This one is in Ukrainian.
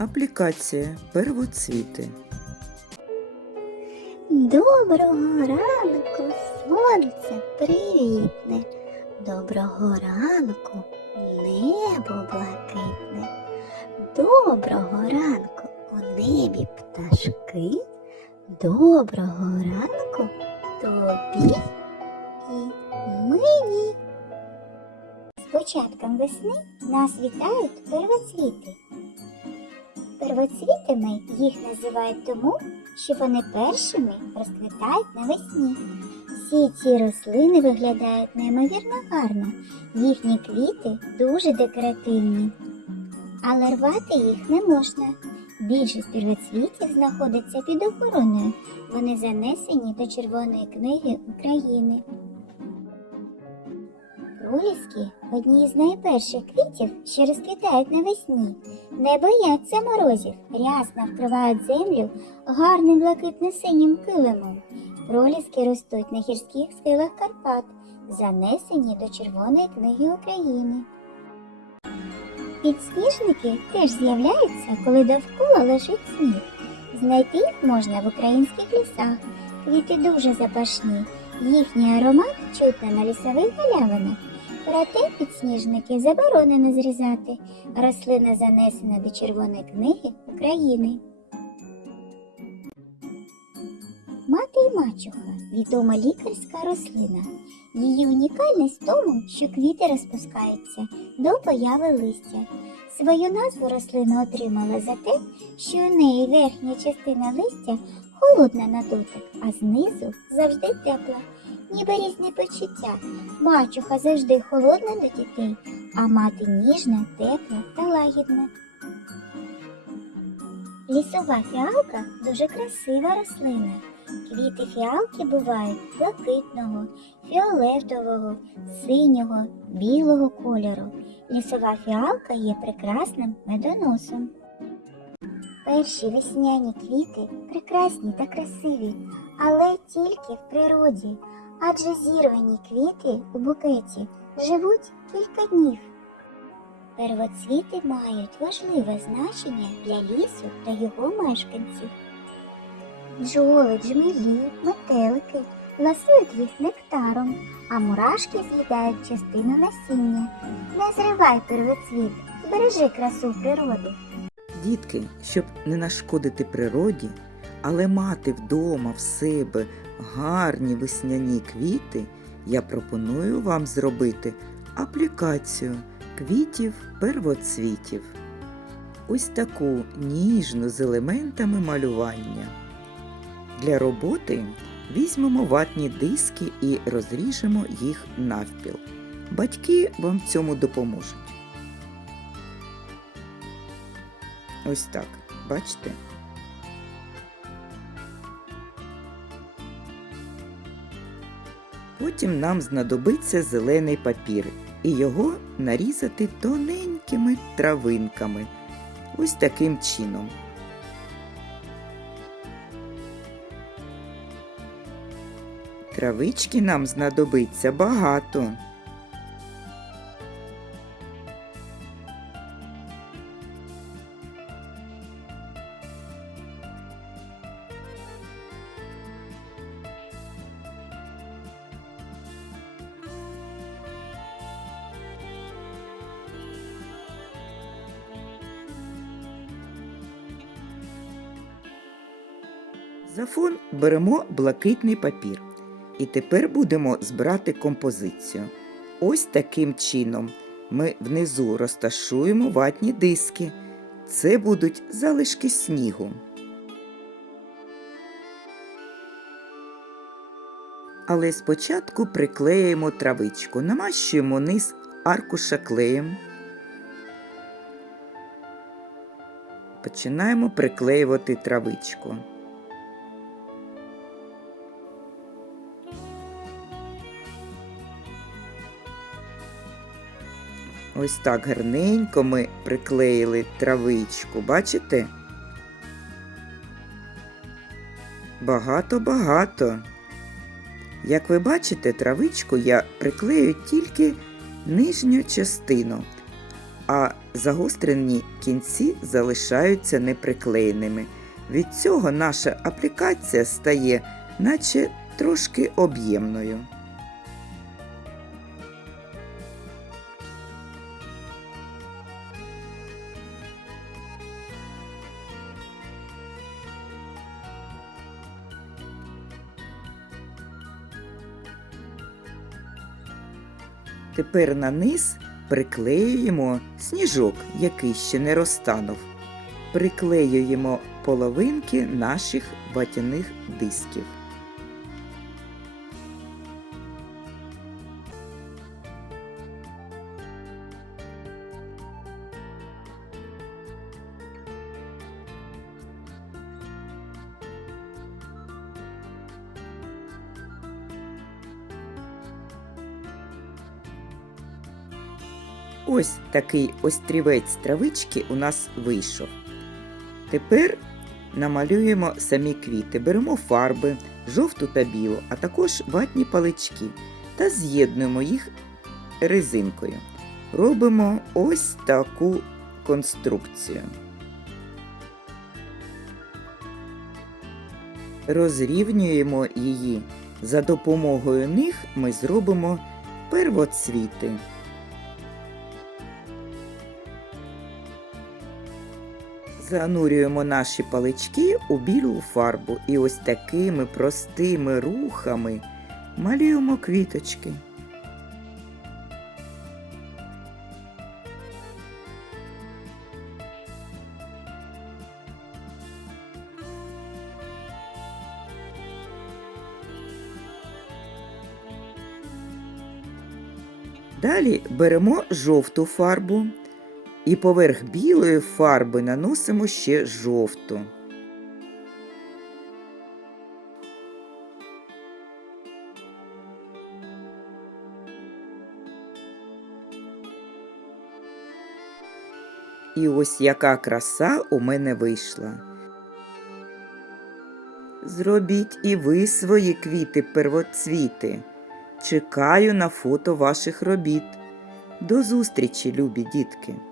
Аплікація первоцвіти. Доброго ранку, сонце привітне. Доброго ранку, небо блакитне. Доброго ранку у небі пташки. Доброго ранку тобі і мені. З початком весни нас вітають первоцвіти. Первоцвітами їх називають тому, що вони першими розквітають навесні. Всі ці рослини виглядають неймовірно гарно, їхні квіти дуже декоративні. Але рвати їх не можна. Більшість первоцвітів знаходиться під охороною. Вони занесені до Червоної книги України. Проліски одні з найперших квітів, що розквітають навесні. Не бояться морозів, рясно вкривають землю гарним блакитно-синім килимом. Проліски ростуть на гірських схилах Карпат, занесені до Червоної книги України. Підсніжники теж з'являються, коли довкола лежить сніг. Знайти їх можна в українських лісах. Квіти дуже запашні, їхній аромат чутно на лісових галявинах. Проте підсніжники заборонено зрізати. Рослина занесена до Червоної книги України. Мати й мачуха відома лікарська рослина. Її унікальність в тому, що квіти розпускаються до появи листя. Свою назву рослина отримала за те, що у неї верхня частина листя холодна на дотик, а знизу завжди тепла, ніби різні почуття. Мачуха завжди холодна до дітей, а мати ніжна, тепла та лагідна. Лісова фіалка дуже красива рослина. Квіти фіалки бувають блакитного, фіолетового, синього, білого кольору. Лісова фіалка є прекрасним медоносом. Перші весняні квіти прекрасні та красиві, але тільки в природі, адже зірвані квіти у букеті живуть кілька днів. Первоцвіти мають важливе значення для лісу та його мешканців. Бджоли, джмелі, метелики ласують їх нектаром, а мурашки з'їдають частину насіння. Не зривай первоцвіт, збережи красу природи. Дітки, щоб не нашкодити природі, але мати вдома в себе гарні весняні квіти, я пропоную вам зробити аплікацію квітів первоцвітів. Ось таку ніжну з елементами малювання. Для роботи візьмемо ватні диски і розріжемо їх навпіл. Батьки вам в цьому допоможуть. Ось так, бачите? Потім нам знадобиться зелений папір і його нарізати тоненькими травинками. Ось таким чином. Травички нам знадобиться багато. За фон беремо блакитний папір. І тепер будемо збирати композицію. Ось таким чином ми внизу розташуємо ватні диски. Це будуть залишки снігу. Але спочатку приклеїмо травичку, намащуємо низ аркуша клеєм. Починаємо приклеювати травичку. Ось так гарненько ми приклеїли травичку, бачите? Багато-багато. Як ви бачите, травичку я приклею тільки нижню частину, а загострені кінці залишаються неприклеєними. Від цього наша аплікація стає наче трошки об'ємною. Тепер на низ приклеюємо сніжок, який ще не розтанув. Приклеюємо половинки наших ватяних дисків. Ось такий острівець травички у нас вийшов. Тепер намалюємо самі квіти. Беремо фарби, жовту та білу, а також ватні палички та з'єднуємо їх резинкою. Робимо ось таку конструкцію. Розрівнюємо її. За допомогою них ми зробимо первоцвіти. Занурюємо наші палички у білу фарбу і ось такими простими рухами малюємо квіточки. Далі беремо жовту фарбу і поверх білої фарби наносимо ще жовту. І ось яка краса у мене вийшла. Зробіть і ви свої квіти первоцвіти. Чекаю на фото ваших робіт. До зустрічі, любі дітки!